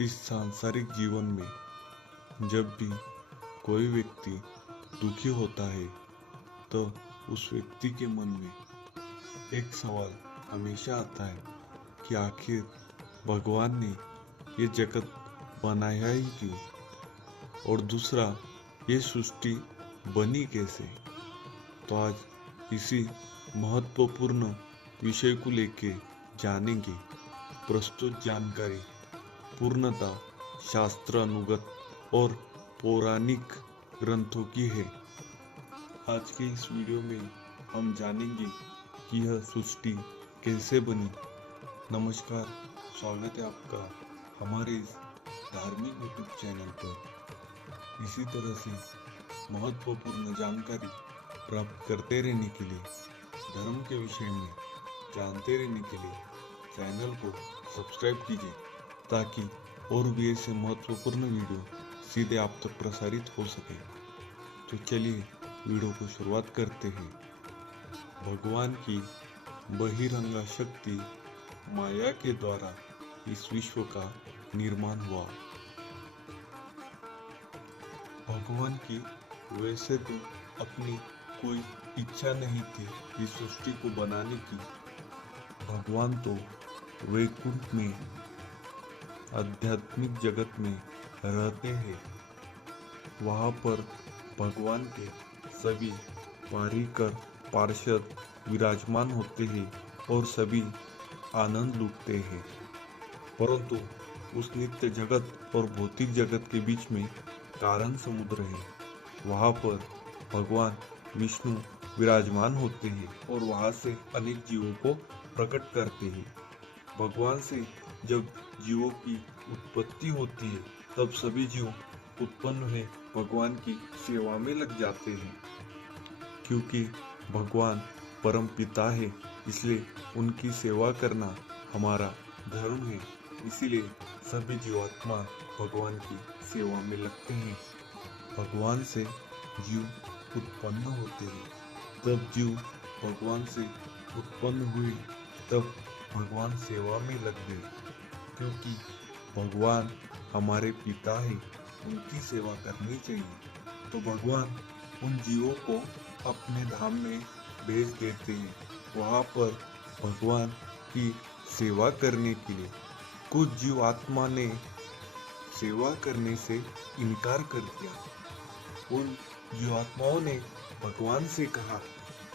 इस सांसारिक जीवन में जब भी कोई व्यक्ति दुखी होता है तो उस व्यक्ति के मन में एक सवाल हमेशा आता है कि आखिर भगवान ने ये जगत बनाया ही क्यों, और दूसरा ये सृष्टि बनी कैसे। तो आज इसी महत्वपूर्ण विषय को लेके जानेंगे। प्रस्तुत जानकारी पूर्णतः शास्त्र अनुगत और पौराणिक ग्रंथों की है। आज के इस वीडियो में हम जानेंगे कि यह सृष्टि कैसे बनी। नमस्कार, स्वागत है आपका हमारे इस धार्मिक यूट्यूब चैनल पर। इसी तरह से महत्वपूर्ण जानकारी प्राप्त करते रहने के लिए, धर्म के विषय में जानते रहने के लिए चैनल को सब्सक्राइब कीजिए, ताकि और भी ऐसे महत्वपूर्ण वीडियो सीधे आप तक प्रसारित हो सके। तो चलिए वीडियो को शुरुआत करते हैं। भगवान की बहिरंगा शक्ति माया के द्वारा इस विश्व का निर्माण हुआ। भगवान की वैसे तो अपनी कोई इच्छा नहीं थी इस सृष्टि को बनाने की। भगवान तो वैकुंठ में आध्यात्मिक जगत में रहते हैं। वहाँ पर भगवान के सभी पारिकर पार्षद विराजमान होते हैं और सभी आनंद लूटते हैं। परंतु उस नित्य जगत और भौतिक जगत के बीच में कारण समुद्र है। वहाँ पर भगवान विष्णु विराजमान होते हैं और वहाँ से अनेक जीवों को प्रकट करते हैं। भगवान से जब जीवों की उत्पत्ति होती है तब सभी जीव उत्पन्न हुए भगवान की सेवा में लग जाते हैं। क्योंकि भगवान परम पिता है, इसलिए उनकी सेवा करना हमारा धर्म है। इसीलिए सभी जीवात्मा भगवान की सेवा में लगते हैं। भगवान से जीव उत्पन्न होते हैं, तब जीव भगवान से उत्पन्न हुए, तब भगवान सेवा में लग गए। क्योंकि भगवान हमारे पिता है, उनकी सेवा करनी चाहिए। तो भगवान उन जीवों को अपने धाम में भेज देते हैं। वहाँ पर भगवान की सेवा करने के लिए कुछ जीवात्मा ने सेवा करने से इनकार कर दिया। उन जीवात्माओं ने भगवान से कहा,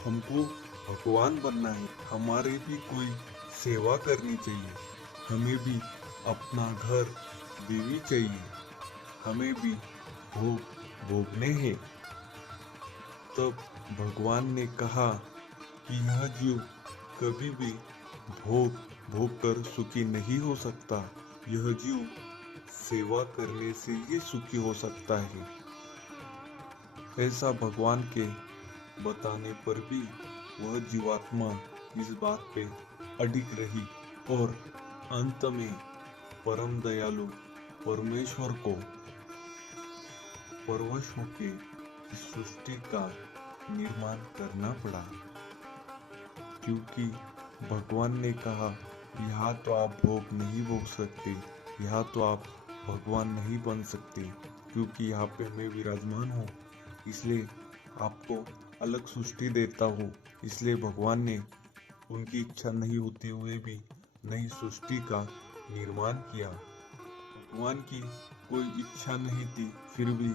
हमको भगवान बनना है, हमारे भी कोई सेवा करनी चाहिए, हमें भी अपना घर बीवी चाहिए, हमें भी भोग भोगने हैं। तब भगवान ने कहा कि यह जीव कभी भी भोग भोग कर सुखी नहीं हो सकता। यह जीव सेवा करने से ही सुखी हो सकता है। ऐसा भगवान के बताने पर भी वह जीवात्मा इस बात पे अडिग रही और अंत में परम दयालु परमेश्वर को परवश होके इस सृष्टि का निर्माण करना पड़ा। क्योंकि भगवान ने कहा, यहाँ तो आप भोग नहीं भोग सकते, यहाँ तो आप भगवान नहीं बन सकते, क्योंकि यहाँ पे मैं विराजमान हूँ, इसलिए आपको अलग सृष्टि देता हूँ। इसलिए भगवान ने उनकी इच्छा नहीं होते हुए भी नई सृष्टि का निर्माण किया। भगवान की कोई इच्छा नहीं थी, फिर भी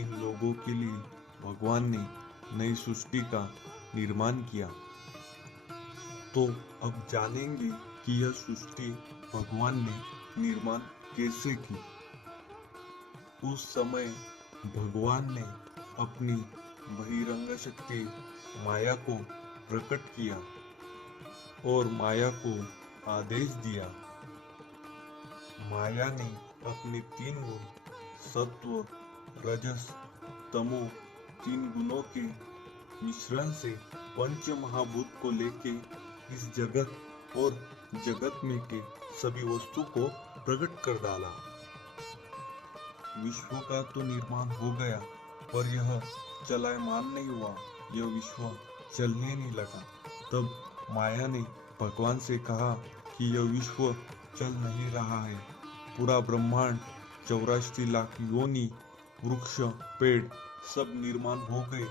इन लोगों के लिए भगवान ने नई सृष्टि का निर्माण किया। तो अब जानेंगे कि यह सृष्टि भगवान ने निर्माण कैसे की। उस समय भगवान ने अपनी बहिरंग शक्ति माया को प्रकट किया और माया को आदेश दिया। माया ने अपने 3 गुण सत्व, रजस, तमो, 3 गुणों के मिश्रण से पंच महाभूत को लेके इस जगत और जगत में के सभी वस्तु को प्रकट कर डाला। विश्व का तो निर्माण हो गया, पर यह चलायमान नहीं हुआ, यह विश्व चलने नहीं लगा। तब माया ने भगवान से कहा कि यह विश्व चल नहीं रहा है, पूरा ब्रह्मांड 84 लाख योनि, वृक्ष, पेड़ सब निर्माण हो गए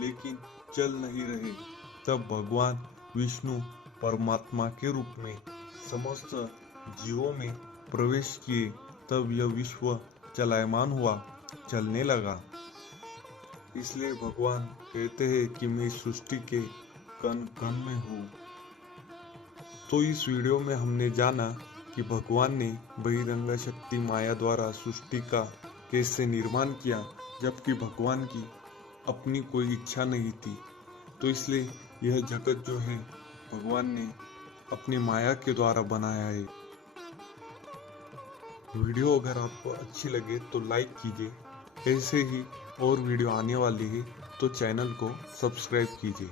लेकिन चल नहीं रहे। तब भगवान विष्णु परमात्मा के रूप में समस्त जीवों में प्रवेश किए। तब यह विश्व चलायमान हुआ, चलने लगा। इसलिए भगवान कहते हैं कि मैं सृष्टि के कण कण में हूँ। तो इस वीडियो में हमने जाना कि भगवान ने बहिरंग शक्ति माया द्वारा सृष्टि का कैसे निर्माण किया, जबकि भगवान की अपनी कोई इच्छा नहीं थी। तो इसलिए यह जगत जो है भगवान ने अपनी माया के द्वारा बनाया है। वीडियो अगर आपको अच्छी लगे तो लाइक कीजिए। ऐसे ही और वीडियो आने वाली है तो चैनल को सब्सक्राइब कीजिए।